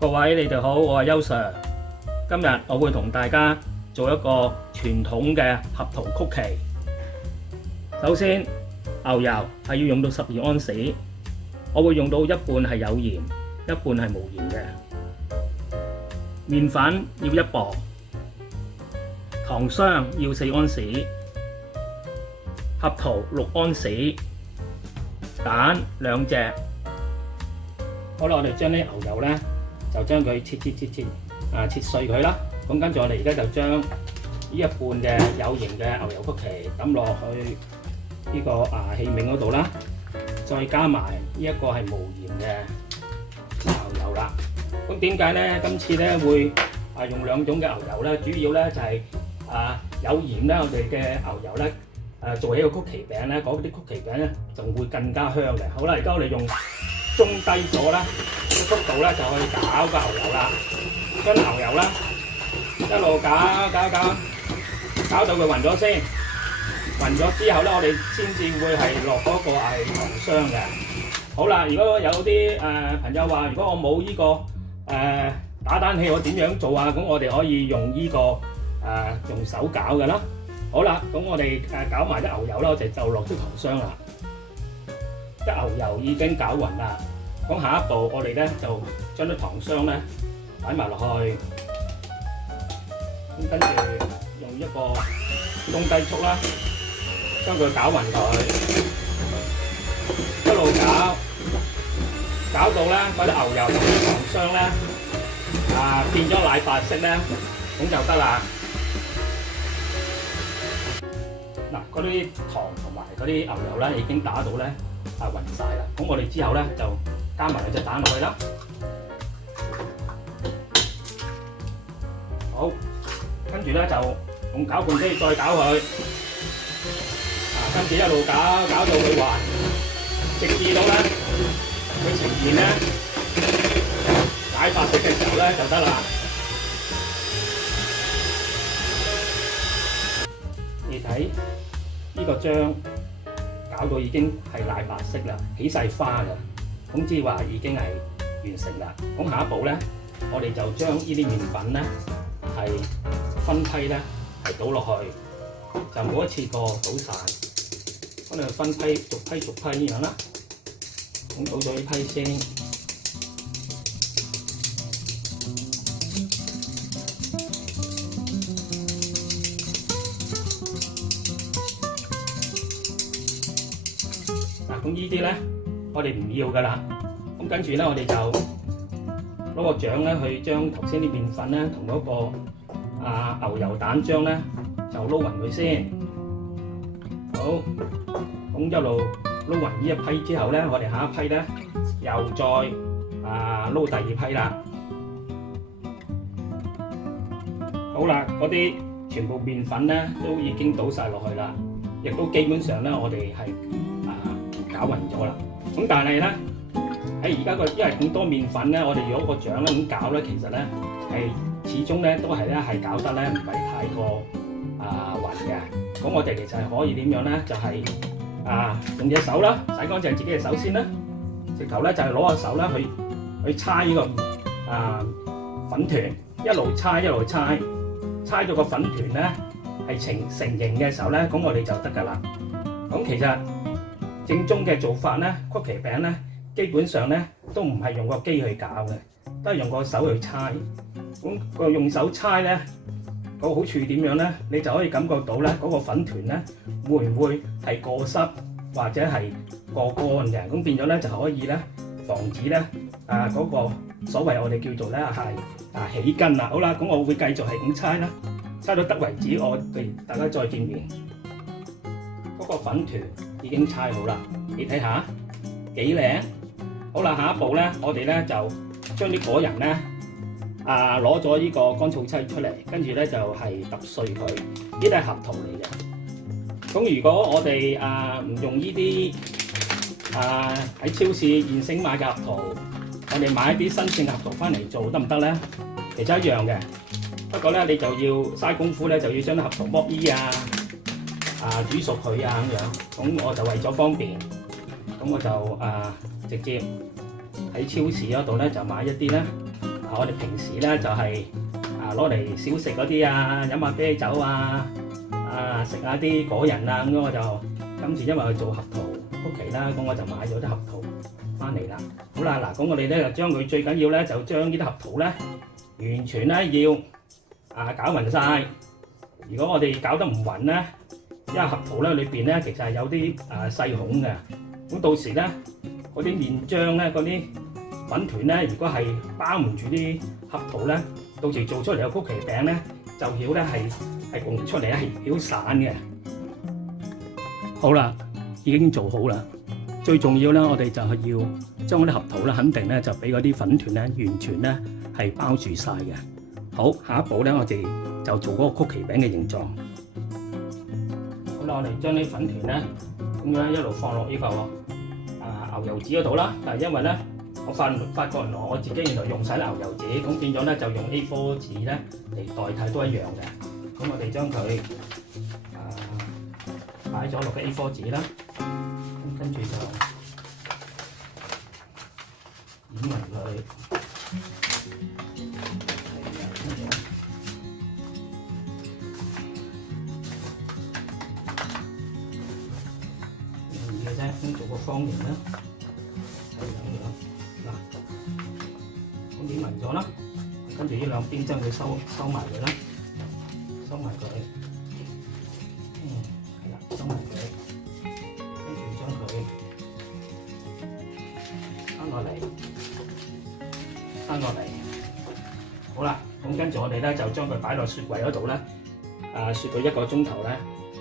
各位你哋好，我係邱 Sir。今日我會同大家做一個傳統嘅合桃曲奇。首先，牛油係要用到12安士，我會用到一半係有鹽，一半係無鹽嘅。麵粉要1磅，糖霜要4安士，合桃6安士，蛋2隻。好啦，我哋將啲牛油咧就將佢切碎佢啦。咁跟住我哋而家就將呢一半嘅有鹽嘅牛油曲奇抌落去呢個器皿嗰度啦，再加埋呢一個係無鹽嘅牛油啦。咁點解咧？今次咧會用兩種嘅牛油咧，主要咧就係有鹽咧，我哋嘅牛油咧做起個曲奇餅咧，嗰啲曲奇餅咧就會更加香嘅。好啦，而家我哋用中低火啦，速度咧就去搞個牛油啦，將牛油啦一路搞到佢暈咗先，暈咗之後咧，我哋先至會係落嗰個係糖霜嘅。好啦，如果有啲朋友話，如果我冇呢個打蛋器，我點樣做啊？咁我哋可以用呢個用手攪嘅啦。好啦，咁我哋攪埋啲牛油啦，我哋就落啲糖霜啦。啲牛油已經攪勻啦，咁下一步我哋咧就將啲糖霜咧擺埋落去，咁跟住用一個中低速啦，將佢攪勻佢，一路攪到咧嗰啲牛油同糖霜咧變咗奶白色咧，咁就得啦。嗱，嗰啲糖同埋嗰啲牛油咧已經打到咧勻晒啦，咁我哋之後咧就加埋兩隻蛋落去啦。好，跟住咧就用攪拌機再攪佢，跟住一路攪到佢勻，直至到咧佢呈現咧奶白色嘅時候咧就得啦。你睇呢個漿搞到已經係奶白色啦，起晒花嘅，咁即係話已經係完成啦。咁下一步咧，我哋就將呢啲麵粉咧係分批咧係倒落去，就冇一次過倒晒，我哋分批逐批咁樣啦。咁倒咗呢批先。咁呢啲咧，我哋唔要噶啦。咁跟住咧，我哋就攞個掌咧，去將頭先啲麵粉咧同嗰個牛油蛋漿咧，就撈勻佢先。好，咁一路撈勻呢一批之後咧，我哋下一批咧又再撈第二批啦。好啦，嗰啲全部麵粉咧都已經倒晒落去啦，亦都基本上咧我哋係攪勻咗啦，咁但係咧喺而家因為咁多麵粉咧，我哋如果個掌咧咁攪咧，其實咧係始終咧都係攪得咧唔係太過勻嘅。咁我哋其實係可以點樣咧？就係用隻手啦，洗乾淨自己嘅手先啦，直頭咧就係攞個手咧去搓呢個粉團，一路搓到個粉團咧係成形嘅時候咧，咁我哋就得㗎啦。咁其實正宗嘅做法咧，曲奇餅咧，基本上咧都唔係用個機去攪嘅，都係用個手去搓。咁個用手搓咧，個好處點樣咧？你就可以感覺到咧，嗰個粉團咧會唔會係過濕或者係過乾嘅？咁變咗咧就可以咧防止咧嗰個所謂我哋叫做咧係起筋啦。好啦，咁我會繼續係咁搓啦，搓到得為止。我哋大家再見面。嗰個粉團已經搓好啦，你睇下幾靚。好啦，下一步咧，我哋咧就將啲果仁咧攞咗呢個乾燥劑出嚟，跟住咧就係揼碎佢。呢啲係合桃嚟嘅。咁如果我哋唔用呢啲喺超市現成買嘅合桃，我哋買一啲新鮮合桃翻嚟做得唔得咧？其實一樣嘅，不過咧你就要嘥功夫咧，就要將啲合桃剝衣煮熟佢咁樣。咁我就為咗方便，咁我就直接喺超市嗰度咧就買一啲咧我哋平時咧就係攞嚟小食嗰啲啊，飲下啤酒啊，食下啲果仁啊，咁我就今次因為去做核桃曲奇啦，咁我就買咗啲核桃翻嚟啦。好啦，嗱，咁我哋咧就將佢最緊要咧就將呢啲核桃咧完全咧要攪勻晒。如果我哋攪得唔勻咧，因為核桃咧裏邊咧其實係有啲細孔嘅，咁到時咧嗰啲麵漿咧嗰啲粉團咧，如果係包唔住啲核桃咧，到時做出嚟嘅曲奇餅咧就曉咧係焗出嚟咧係曉散嘅。好啦，已經做好啦。最重要咧，我哋就係要將嗰啲核桃咧，肯定咧就俾嗰啲粉團咧完全咧係包住晒嘅。好，下一步咧，我哋就做嗰個曲奇餅嘅形狀。好啦，我哋將啲粉團咧咁樣一路放落呢個牛油紙嗰度啦。但係因為咧，我發覺原來我自己原來用晒牛油紙，咁變咗咧就用 A4 紙咧嚟代替都一樣嘅。咁我哋將佢擺咗落個 A4 紙啦，咁跟住就掩埋佢。容易嘅啫，咁做個方形啦，係咁樣。嗱，咁掩埋咗啦，跟住呢兩邊將佢收埋佢啦，收埋佢。收埋佢，跟住將佢翻落嚟。好啦，咁跟住我哋咧就將佢擺落雪櫃嗰度咧，雪佢1個鐘頭咧，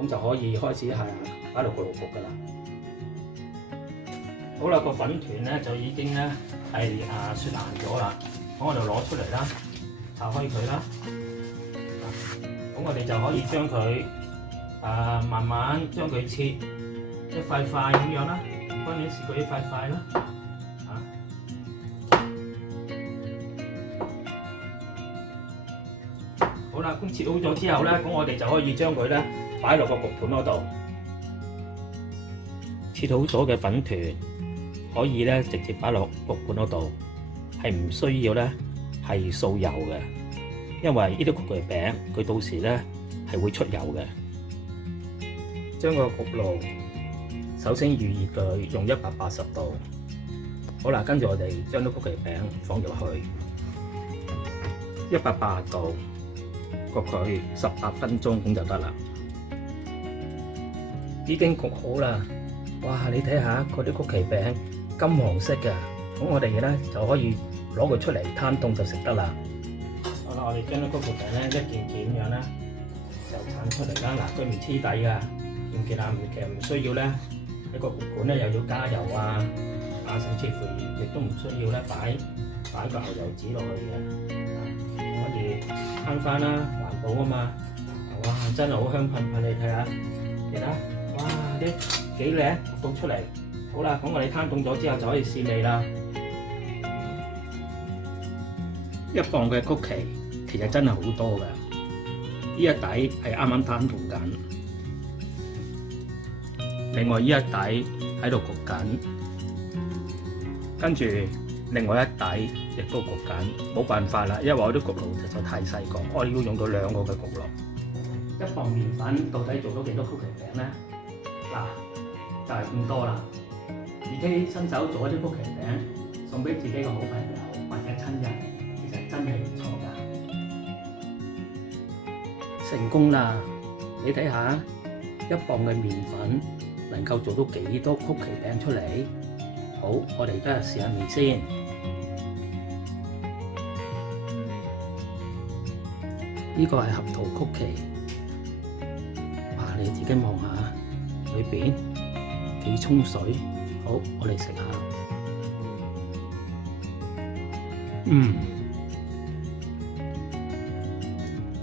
咁就可以開始係擺落焗爐焗噶啦。好啦，個粉團咧就已經咧係雪硬咗啦，咁我就攞出嚟啦，拆開佢啦。咁我哋就可以將佢慢慢將佢切一塊塊咁樣啦，幫你試過一塊塊啦，好啦，咁切好咗之後咧，咁我哋就可以將佢咧擺落個焗盤嗰度。切好咗嘅粉團可以咧直接擺落焗盤嗰度，係唔需要咧係掃油嘅，因為呢啲曲奇餅佢到時咧係會出油嘅。將個焗爐首先預熱佢用180度，好啦，跟住我哋將啲曲奇餅放入去180度焗佢18分鐘咁就得啦。已經焗好啦，哇！你睇下嗰啲曲奇餅金黃色嘅，咁我哋咧就可以攞佢出嚟攤凍就食得啦。好啦，我哋將啲曲奇餅咧一件件咁樣咧就攤出嚟啦。嗱，佢唔黐底㗎。其實唔需要咧，一個焗盤咧又要加油甚至乎亦都唔需要咧擺個牛油紙落去嘅，可以慳翻啦，環保啊嘛。哇，真係好香噴噴，你睇下，哇，啲幾靚焗出嚟。好啦，咁我哋攤凍咗之後就可以試味啦。1磅嘅曲奇其實真係好多㗎，呢一底係啱啱攤凍緊。另外呢一底喺度焗緊，跟住另外一底亦都焗緊，冇辦法啦，因為我啲焗爐實在太細個，我哋要用到2個嘅焗爐。1磅麵粉到底做到幾多曲奇餅咧？嗱，就係咁多啦。自己親手做一啲曲奇餅，送俾自己嘅好朋友或者親人，其實真係唔錯㗎。成功啦！你睇下1磅嘅麵粉能夠做到幾多曲奇餅出嚟？好，我哋而家試下味先。呢個係核桃曲奇，哇！你自己望下裏邊幾沖水。好，我哋食下。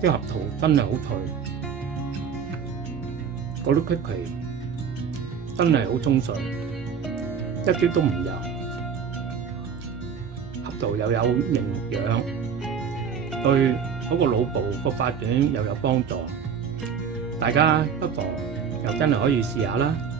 啲核桃真係好脆，嗰啲曲奇真係好鬆脆，一啲都唔油。核桃又有營養，對嗰個腦部個發展又有幫助。大家不妨又真係可以試下啦〜